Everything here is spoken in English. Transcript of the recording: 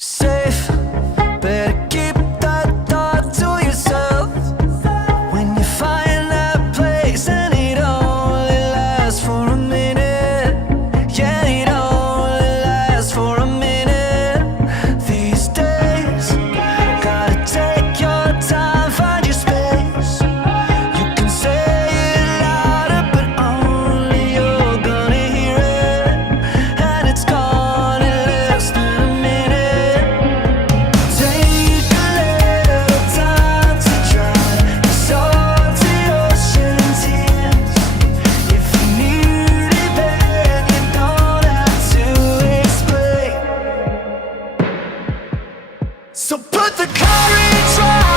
Safe, better keep that thought to yourself. When you find that place and it only lasts for a minute. Yeah, it only lasts for a minute. These days, gotta take your time, find your space. You can say it louder, but only you're gonna hear it. And it's gone in less than a minute. Take a little time to dry your soul to ocean tears. If you need it, then you don't have to explain. So put the courage right